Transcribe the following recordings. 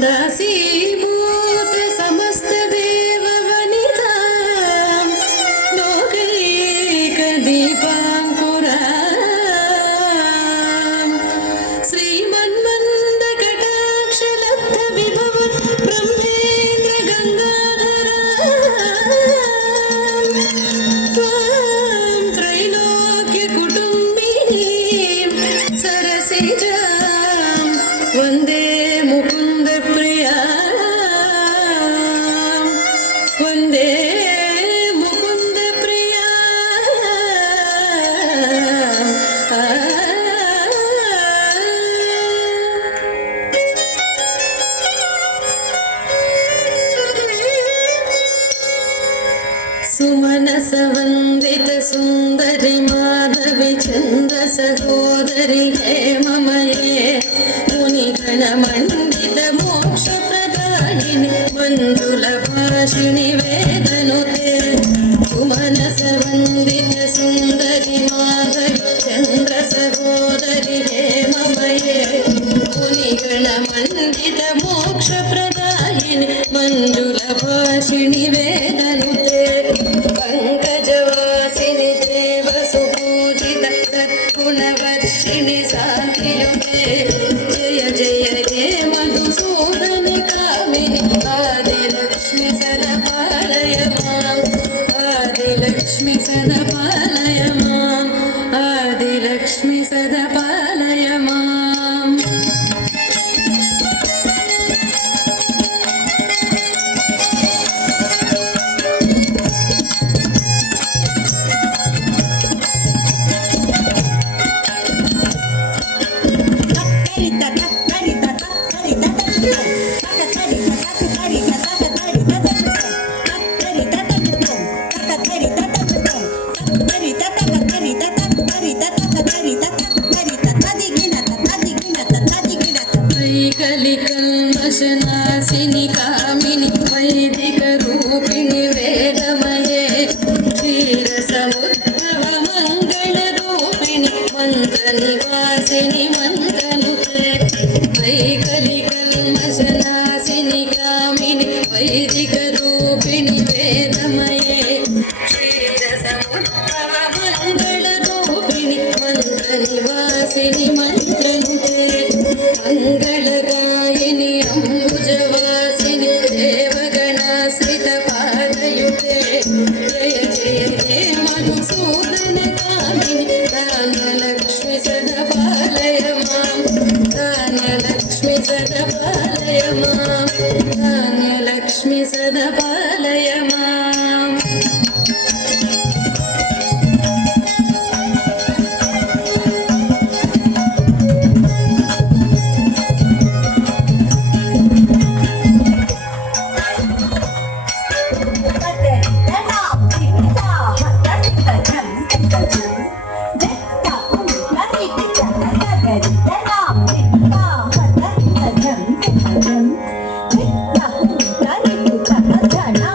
दासीभूत समस्तदेववनिता लोकैकदीपाङ्कुराम् श्रीमन्मन्दकटाक्षलब्धविभव ब्रह्मेन्द्र गङ्गाधराम् त्वां त्रैलोक्यकुटुम्बिनीं सरसिजां वन्दे वन्दे मुकुन्दप्रिया सुमनसवन्दित सुन्दरि माधवि चन्द्र सहोदरि हेममये मुनिगणमण्डित मोक्षप्रदायिनि मञ्जुलभाषिणि वेदनुते सुमनसवन्दित सुन्दरि माधवि चन्द्र सहोदरि हेममये मुनिगणमण्डित मोक्षप्रदायिनि मञ्जुलभाषिणि वेदनुते पंकजवासिनि देव सुपूजित सद्गुणवर्षिणि साधियुते जय जय हे मधुसूदन कामिनि आदिलक्ष्मि सदा पालय माम् आदिलक्ष्मि सदा पालय माम् आदिलक्ष्मि सदा पालय माम् कलिकल्मषनाशिनि कामिनि वैदिकरूपिणि वेदमये क्षीरसमुद्भव मङ्गलरूपिणि मन्त्रनिवासिनि मन्त्रनुते वैकलिकल्मषनाशिनि कामिनि वैदिकरूपिणि वेदमये क्षीरसमुद्भव मङ्गलरूपिणि मन्त्रनिवासिनि मन्त्रनुते मङ्गलगायिनि अम्बुजवासिनि देवगणाश्रितपादयुते जय जय हे मधुसूदन कामिनि दानलक्ष्मि सदा पालय माम् दानलक्ष्मि सदा पालय माम् दानलक्ष्मि सदा पालय माम् Jana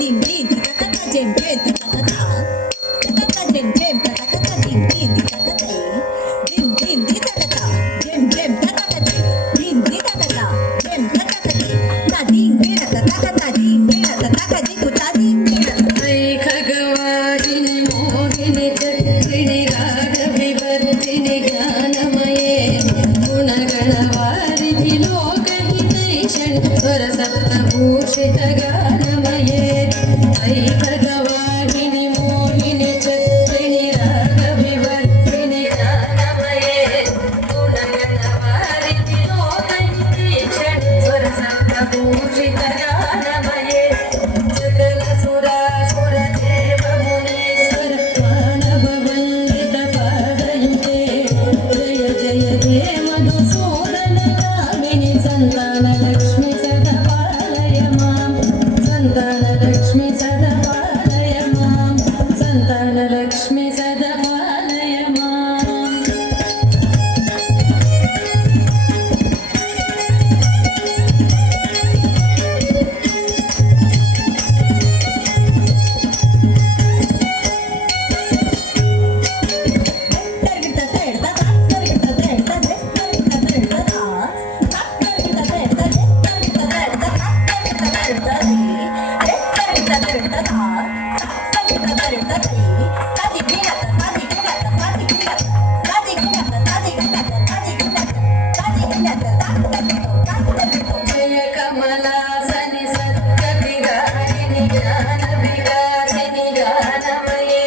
dim dim ta ta ta dim dim ta ta ta ta ta dim dim ta ta ta dim dim ta ta ta dim dim ta ta ta dim dim ta ta ta dim dim ta ta ta dim ta ta ta ta dim dim ta ta ta dim dim ta ta ta dim ta dim ऐ खगवादिनि मोहिनि चक्रिणि रागविवर्धिनि ज्ञानमये गुणगणवारिधि लोकहितैषणि स्वरसप्तभूषितगानमये ऐ खगवाहिनि मोहिनि चक्रिणि रागविवर्धिनि ज्ञानमये गुणगणवारिधि लोकहितैषणि स्वरसप्तभूषितगानमये संतानलक्ष्मी सदा पालय मां संतानलक्ष्मी सदा पालय मां संतानलक्ष्मी सदा पालय मां जय कमलासनि सद्गतिदायिनि ज्ञानविकासिनि गानमये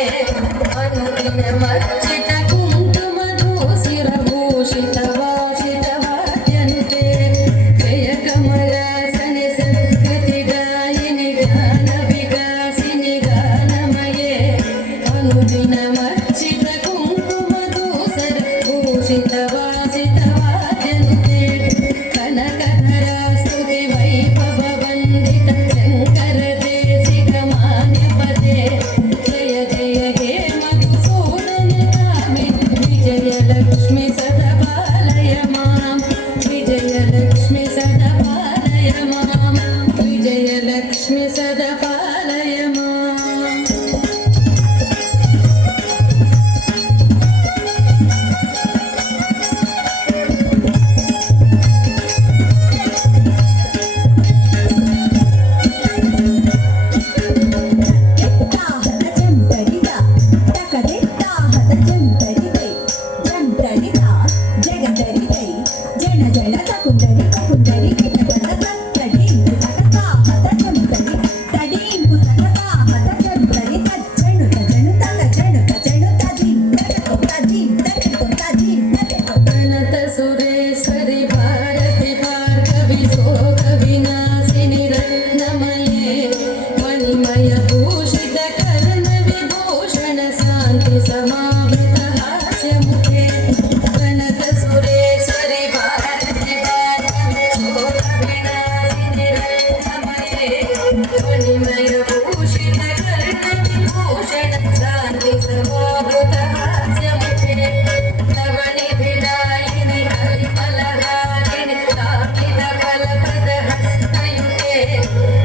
अनुदिनमर्चित कुङ्कुमधूसिरभूषितवासितवाद्यन्ते जय कमलासनि सद्गतिदायिनि ज्ञानविकासिनि गानमये अनुदिनमर्चित कुङ्कुमधूसिरभूषितवासितवाद्यन्ते कनकधरास्तुति वैभववन्दित शङ्करदेशिकमान्यपदे जय जय हे मधुसूदनकामिनि विजयलक्ष्मी सदा पालय मां विजयलक्ष्मी सदा पालय मां विजयलक्ष्मी सदा पालय मां सुरेश्वरि भारति भार्गवि शोकविनाशिनि रत्नमये मणिमय भूषित कर्णविभूषण शान्ति समावृत हास्यमुखे प्रणत सुरेश्वरि भारति भार्गवि शोकविनाशिनि रत्नमये मणिमय भूषित कर्णविभूषण शान्ति समावृत हास्यमुखे लवणिभिदायिनि हरिफलहारिणि तापितफलप्रदहस्तयुते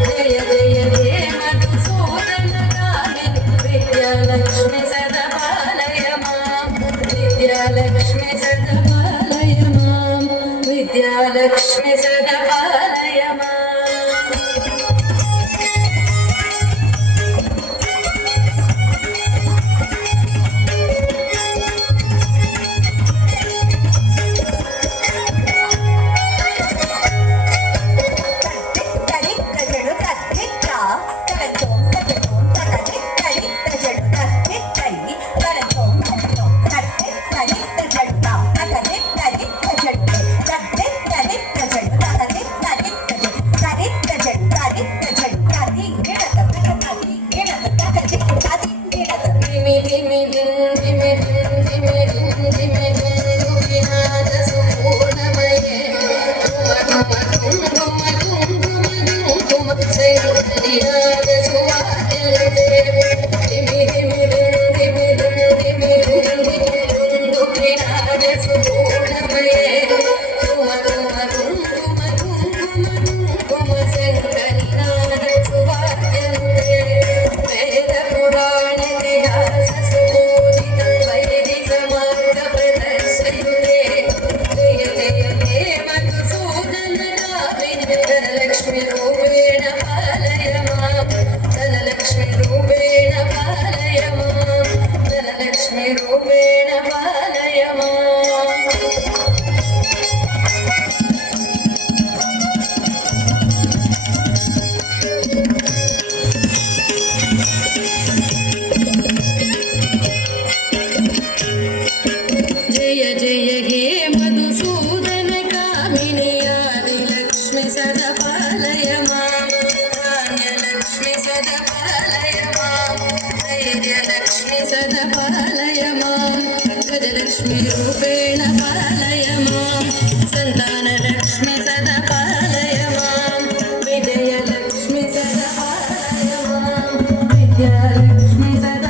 जय जय हे मधुसूदनकामिनि विद्यालक्ष्मी सदा पालय मां विद्यालक्ष्मी सदा पालय मां विद्यालक्ष्मी सदा पालय मां Tadi सदा पालय मां धैर्यलक्ष्मी सदा पालय मां गजलक्ष्मी रूपेण पालय मां सन्तानलक्ष्मी सदा पालय मां विजयलक्ष्मी सदा पालय मां विद्यालक्ष्मी सदा